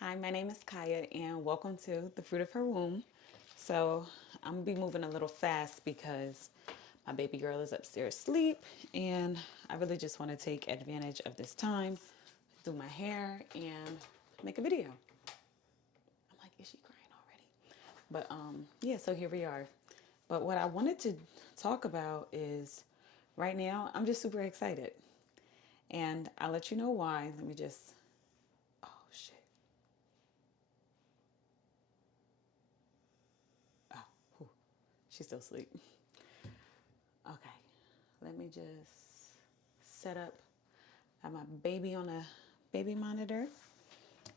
Hi, my name is Kaya, and welcome to The Fruit of Her Womb. So, I'm gonna be moving a little fast because my baby girl is upstairs asleep, and I really just want to take advantage of this time, do my hair, and make a video. I'm like, is she crying already? But yeah, so here we are. But what I wanted to talk about is right now, I'm just super excited. And I'll let you know why. Let me just, oh shit. Oh, whew. She's still asleep. Okay, let me just set up. I have my baby on a baby monitor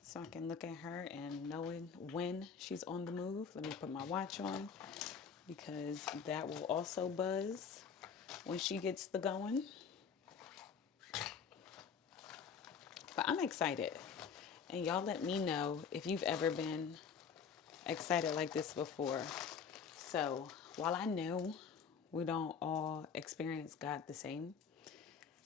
so I can look at her and knowing when she's on the move. Let me put my watch on because that will also buzz when she gets the going. But I'm excited. And y'all let me know if you've ever been excited like this before. So while I know we don't all experience God the same,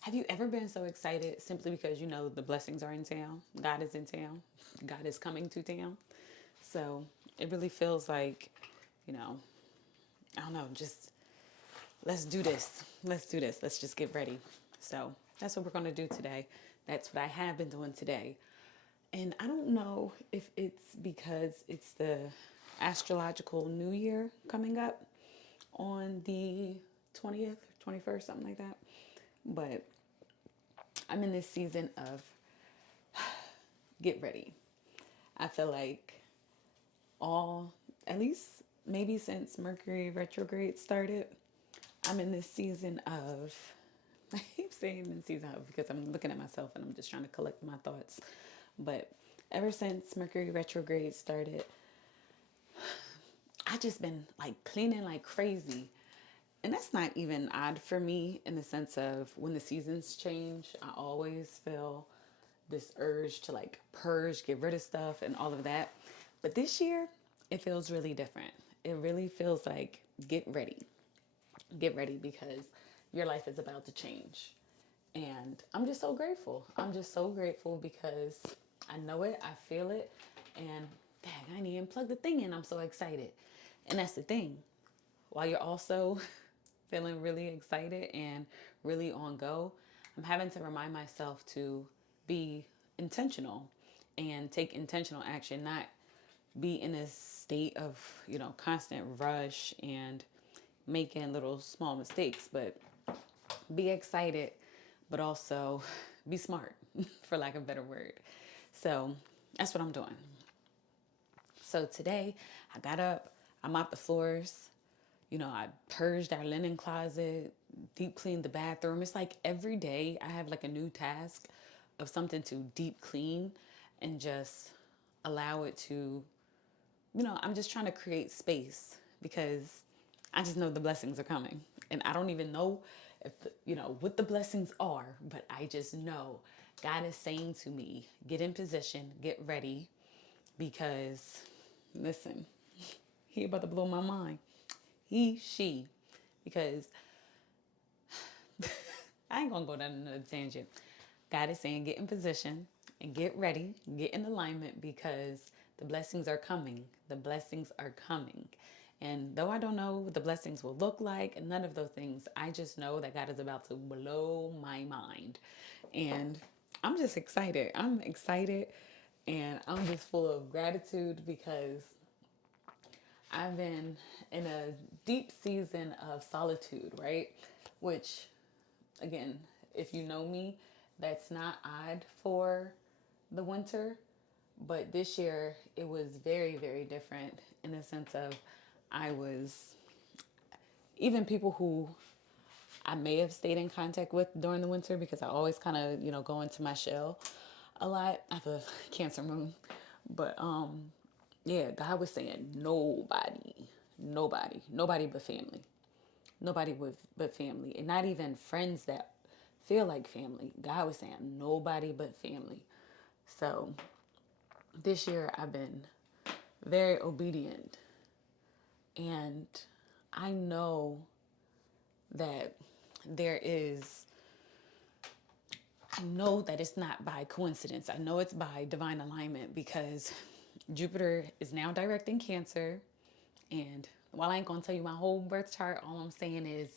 have you ever been so excited simply because you know the blessings are in town? God is in town. God is coming to town. So it really feels like, you know, I don't know, just let's do this. Let's do this. Let's just get ready. So that's what we're going to do today. That's what I have been doing today. And I don't know if it's because it's the astrological new year coming up on the 20th, 21st, something like that. But I'm in this season of get ready. I feel like at least maybe since Mercury retrograde started, I'm in this season of, I keep saying in season of because I'm looking at myself and I'm just trying to collect my thoughts. But ever since Mercury retrograde started, I just been like cleaning like crazy. And that's not even odd for me in the sense of when the seasons change, I always feel this urge to like purge, get rid of stuff and all of that. But this year, it feels really different. It really feels like get ready. Get ready because your life is about to change. And I'm just so grateful. I'm just so grateful because I know it, I feel it, and dang, I didn't even plug the thing in. I'm so excited. And that's the thing. While you're also feeling really excited and really on go, I'm having to remind myself to be intentional and take intentional action, not be in a state of, constant rush and making little small mistakes, but be excited, but also be smart, for lack of a better word. So that's what I'm doing. So today I got up, I mopped the floors, I purged our linen closet, deep cleaned the bathroom. It's like every day I have like a new task of something to deep clean and just allow it to, I'm just trying to create space because I just know the blessings are coming. And I don't even know if, what the blessings are, but I just know God is saying to me, get in position, get ready because, listen, he about to blow my mind. She, because I ain't gonna go down another tangent. God is saying get in position and get ready, get in alignment because the blessings are coming. The blessings are coming. And though I don't know what the blessings will look like, none of those things, I just know that God is about to blow my mind. And I'm just excited. I'm excited and I'm just full of gratitude because I've been in a deep season of solitude, right? Which, again, if you know me, that's not odd for the winter. But this year, it was very, very different in the sense of I was, even people who I may have stayed in contact with during the winter because I always kind of, go into my shell a lot. I have a Cancer moon. But yeah, God was saying nobody but family. Nobody but family. And not even friends that feel like family. God was saying nobody but family. So this year I've been very obedient. And I know that there is I know that it's not by coincidence. I know it's by divine alignment because Jupiter is now direct in Cancer. And while I ain't gonna tell you my whole birth chart, all I'm saying is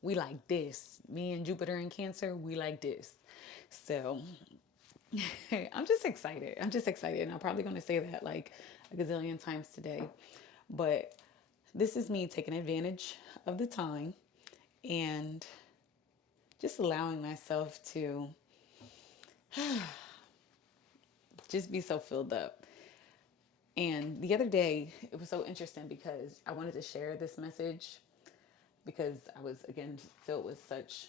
we like this. Me and Jupiter in Cancer, we like this. So I'm just excited. I'm just excited. And I'm probably gonna say that like a gazillion times today. But this is me taking advantage of the time and just allowing myself to just be so filled up. And the other day, it was so interesting because I wanted to share this message because I was, again, filled with such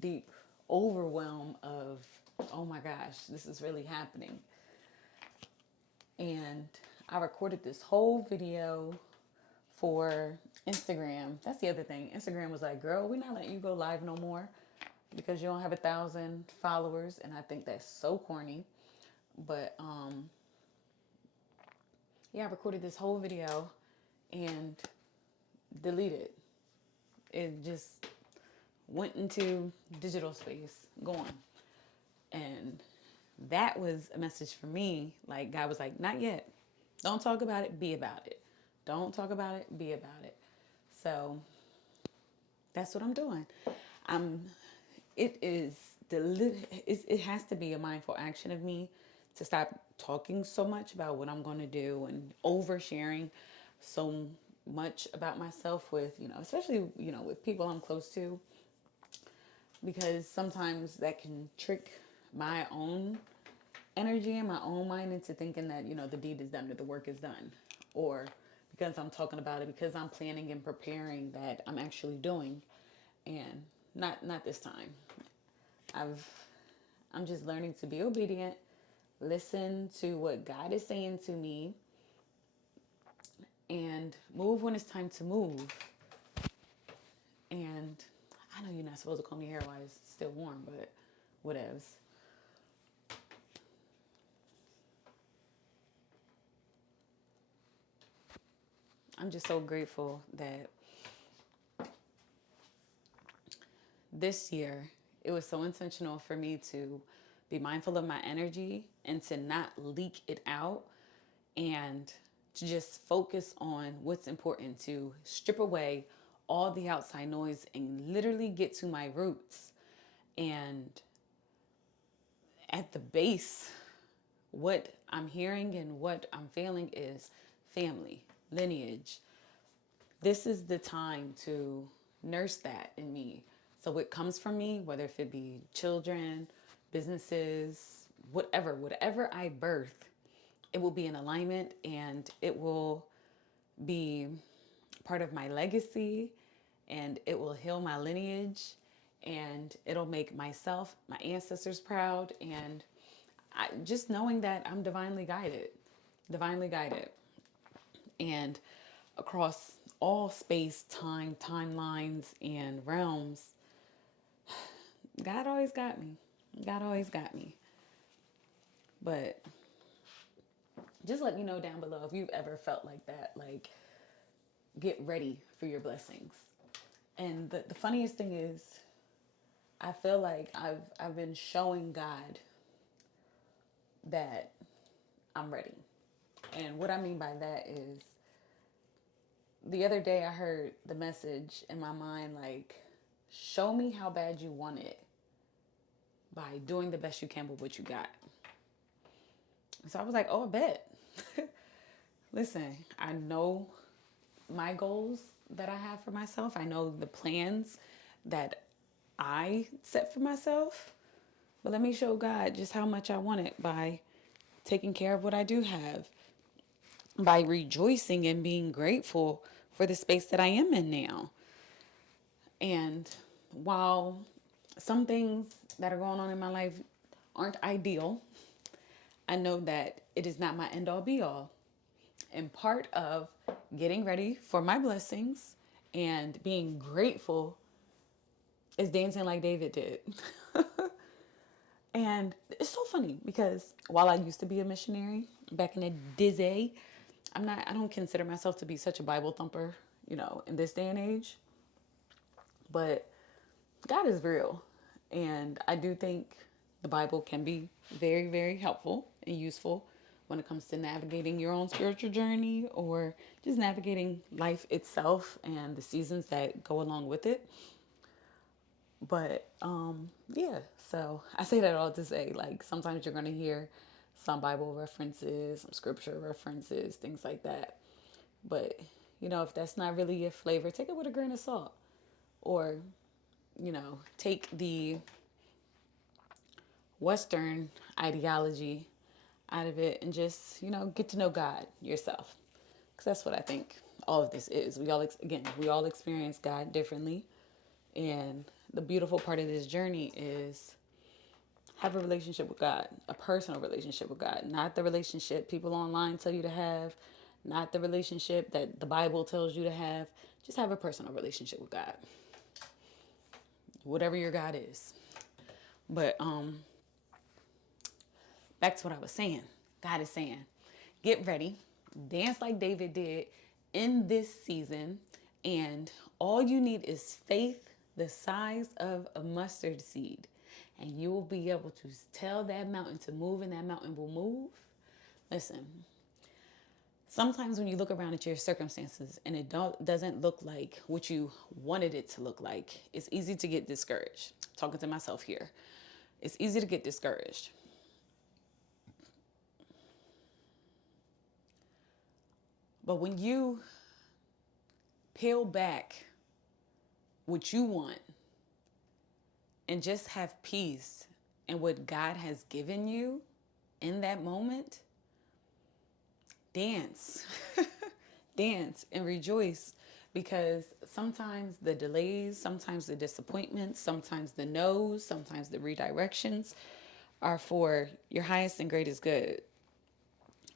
deep overwhelm of, oh my gosh, this is really happening. And I recorded this whole video for Instagram. That's the other thing. Instagram was like, girl, we're not letting you go live no more because you don't have 1,000 followers. And I think that's so corny. But yeah, I recorded this whole video and deleted. It just went into digital space, gone. And that was a message for me. Like God was like, not yet. Don't talk about it, be about it. Don't talk about it, be about it. So that's what I'm doing. I'm it is it has to be a mindful action of me to stop talking so much about what I'm going to do and oversharing so much about myself with, especially, with people I'm close to, because sometimes that can trick my own energy and my own mind into thinking that, the deed is done or the work is done. Or because I'm talking about it, because I'm planning and preparing, that I'm actually doing. And not this time. I've I'm just learning to be obedient, listen to what God is saying to me, and move when it's time to move. And I know you're not supposed to comb your hair while it's still warm, but whatevs. I'm just so grateful that this year it was so intentional for me to be mindful of my energy and to not leak it out, and to just focus on what's important, to strip away all the outside noise and literally get to my roots. And at the base, what I'm hearing and what I'm feeling is family, lineage. This is the time to nurse that in me. So it comes from me, whether if it be children, businesses, whatever I birth, it will be in alignment and it will be part of my legacy, and it will heal my lineage, and it'll make myself, my ancestors proud. And just knowing that I'm divinely guided. And across all space, time, timelines, and realms, God always got me. God always got me. But just let me know down below if you've ever felt like that. Like, get ready for your blessings. And the funniest thing is, I feel like I've been showing God that I'm ready. And what I mean by that is, the other day I heard the message in my mind, like, show me how bad you want it by doing the best you can with what you got. So I was like, oh, I bet. Listen, I know my goals that I have for myself. I know the plans that I set for myself. But let me show God just how much I want it by taking care of what I do have, by rejoicing and being grateful for the space that I am in now. And while some things that are going on in my life aren't ideal, I know that it is not my end all be all. And part of getting ready for my blessings and being grateful is dancing like David did. And it's so funny because while I used to be a missionary back in the day, I don't consider myself to be such a Bible thumper, in this day and age. But God is real. And I do think The Bible can be very, very helpful and useful when it comes to navigating your own spiritual journey or just navigating life itself and the seasons that go along with it. But yeah, so I say that all to say, like, sometimes you're going to hear some Bible references, some scripture references, things like that. But, if that's not really your flavor, take it with a grain of salt. Or, take the Western ideology out of it and just, get to know God yourself. Because that's what I think all of this is. We all experience God differently. And the beautiful part of this journey is have a relationship with God, a personal relationship with God, not the relationship people online tell you to have, not the relationship that the Bible tells you to have. Just have a personal relationship with God, whatever your God is. But back to what I was saying. God is saying, get ready, dance like David did in this season, and all you need is faith the size of a mustard seed, and you will be able to tell that mountain to move, and that mountain will move. Listen, sometimes when you look around at your circumstances and it doesn't look like what you wanted it to look like, it's easy to get discouraged. I'm talking to myself here. It's easy to get discouraged. But when you peel back what you want and just have peace in what God has given you in that moment, dance. Dance and rejoice, because sometimes the delays, sometimes the disappointments, sometimes the no's, sometimes the redirections are for your highest and greatest good.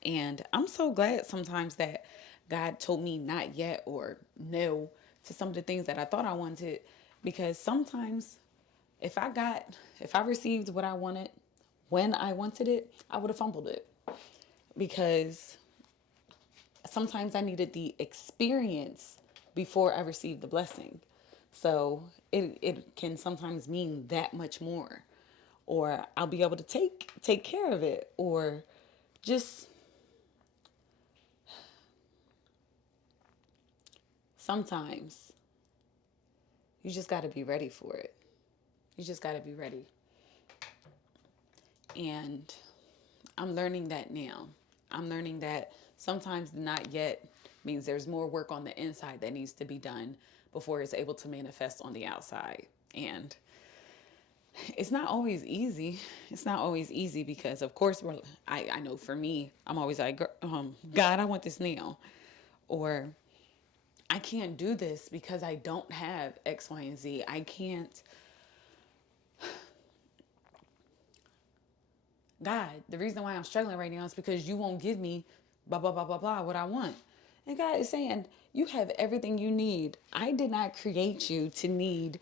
And I'm so glad sometimes that God told me not yet or no to some of the things that I thought I wanted, because sometimes if I received what I wanted when I wanted it, I would have fumbled it, because sometimes I needed the experience before I received the blessing. So it can sometimes mean that much more, or I'll be able to take care of it, or just sometimes you just got to be ready for it. You just got to be ready. And I'm learning that now. I'm learning that sometimes not yet means there's more work on the inside that needs to be done before it's able to manifest on the outside. And it's not always easy. It's not always easy because, of course, I know for me, I'm always like, God, I want this now. Or I can't do this because I don't have X, Y, and Z. I can't. God, the reason why I'm struggling right now is because you won't give me blah, blah, blah, blah, blah, what I want. And God is saying, you have everything you need. I did not create you to need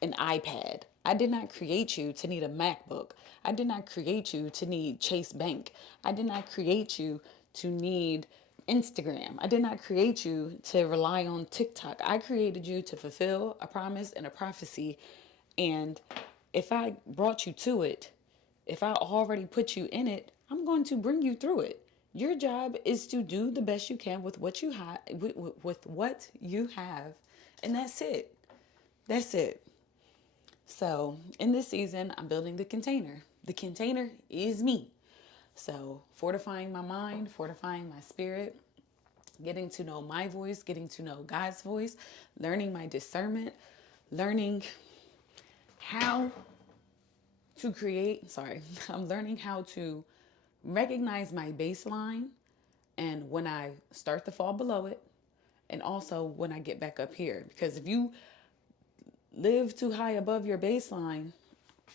an iPad. I did not create you to need a MacBook. I did not create you to need Chase Bank. I did not create you to need Instagram. I did not create you to rely on TikTok. I created you to fulfill a promise and a prophecy. And if I brought you to it, if I already put you in it, I'm going to bring you through it. Your job is to do the best you can with what you have, with what you have, and that's it. That's it. So in this season, I'm building the container. The container is me. So fortifying my mind, fortifying my spirit, getting to know my voice, getting to know God's voice, learning my discernment, learning how to create, I'm learning how to recognize my baseline and when I start to fall below it, and also when I get back up here. Because if you live too high above your baseline,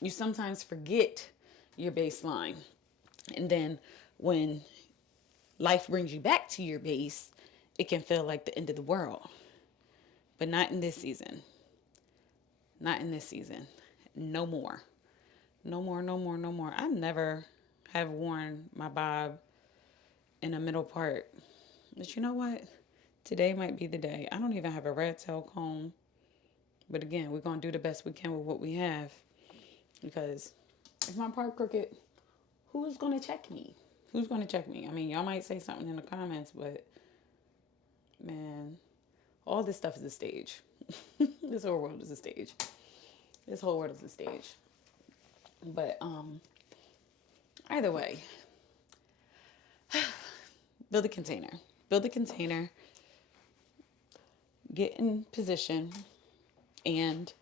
you sometimes forget your baseline. And then when life brings you back to your base, it can feel like the end of the world. But not in this season. Not in this season. No more. No more, no more, no more. I never have worn my bob in the middle part. But you know what? Today might be the day. I don't even have a red tail comb. But again, we're going to do the best we can with what we have. Because If my part crooked, who's going to check me? Who's going to check me? I mean, y'all might say something in the comments, but man, all this stuff is a stage. This whole world is a stage. This whole world is a stage. But either way, build a container. Build a container. Get in position and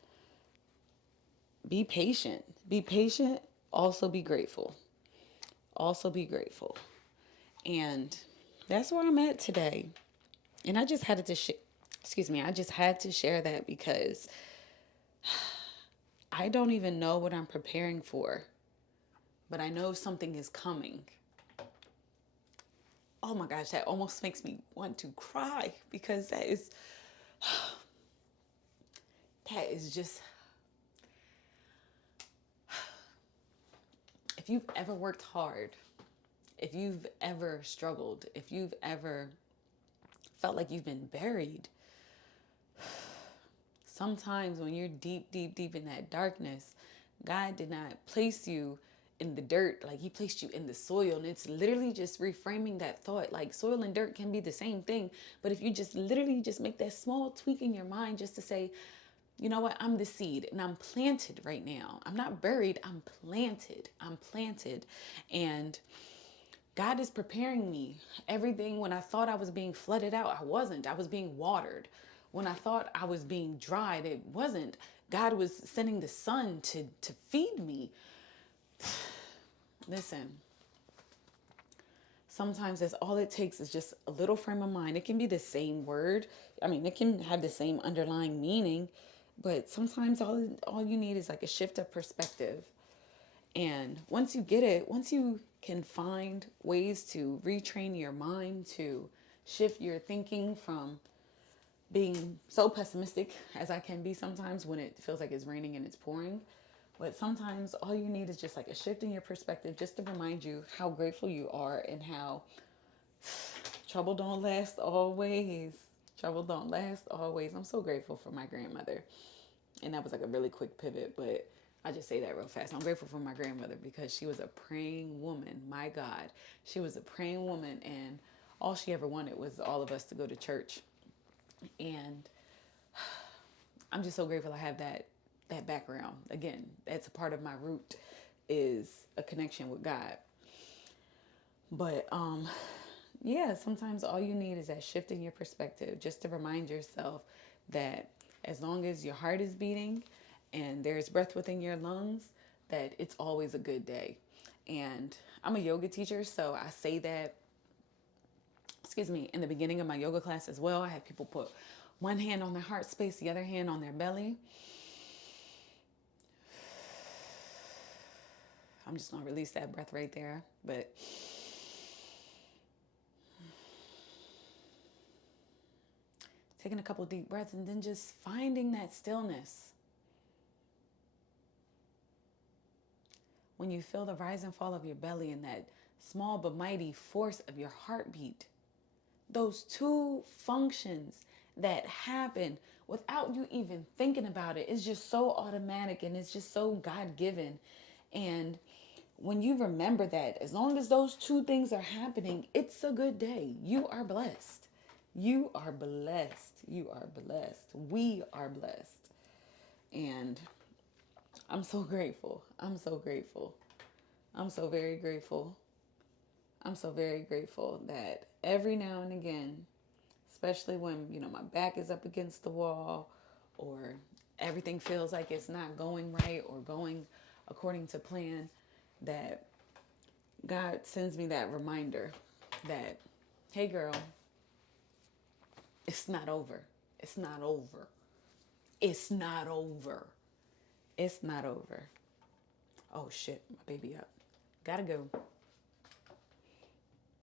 be patient. Be patient. Also be grateful. Also be grateful. And that's where I'm at today. And I just had to I just had to share that because I don't even know what I'm preparing for, but I know something is coming. Oh my gosh, that almost makes me want to cry because that is just, if you've ever worked hard, if you've ever struggled, if you've ever felt like you've been buried, sometimes when you're deep, deep, deep in that darkness, God did not place you in the dirt, like he placed you in the soil. And it's literally just reframing that thought. Like soil and dirt can be the same thing, but if you just literally just make that small tweak in your mind just to say, you know what, I'm the seed and I'm planted right now. I'm not buried, I'm planted. I'm planted. And God is preparing me. Everything, when I thought I was being flooded out, I wasn't. I was being watered. When I thought I was being dried, it wasn't. God was sending the sun to feed me. Listen, sometimes that's all it takes is just a little frame of mind. It can be the same word. I mean, it can have the same underlying meaning, but sometimes all you need is like a shift of perspective. And once you get it, once you can find ways to retrain your mind, to shift your thinking from being so pessimistic as I can be sometimes when it feels like it's raining and it's pouring. But sometimes all you need is just like a shift in your perspective just to remind you how grateful you are and how trouble don't last always. Trouble don't last always. I'm so grateful for my grandmother. And that was like a really quick pivot, but I just say that real fast. I'm grateful for my grandmother because she was a praying woman. My God, she was a praying woman, and all she ever wanted was all of us to go to church. And I'm just so grateful I have that background. Again, that's a part of my root, is a connection with God. But yeah, sometimes all you need is that shift in your perspective just to remind yourself that as long as your heart is beating and there's breath within your lungs, that it's always a good day. And I'm a yoga teacher, so I say that, in the beginning of my yoga class as well. I have people put one hand on their heart space, the other hand on their belly. I'm just going to release that breath right there. But taking a couple deep breaths and then just finding that stillness. When you feel the rise and fall of your belly and that small but mighty force of your heartbeat, those two functions that happen without you even thinking about it, it's just so automatic and it's just so God-given. And when you remember that, as long as those two things are happening, it's a good day. You are blessed. You are blessed. You are blessed. We are blessed. And I'm so grateful. I'm so grateful. I'm so very grateful. I'm so very grateful that every now and again, especially when, my back is up against the wall or everything feels like it's not going right or going according to plan, that God sends me that reminder that, hey girl, it's not over. It's not over. It's not over. It's not over. Oh shit, my baby up. Gotta go.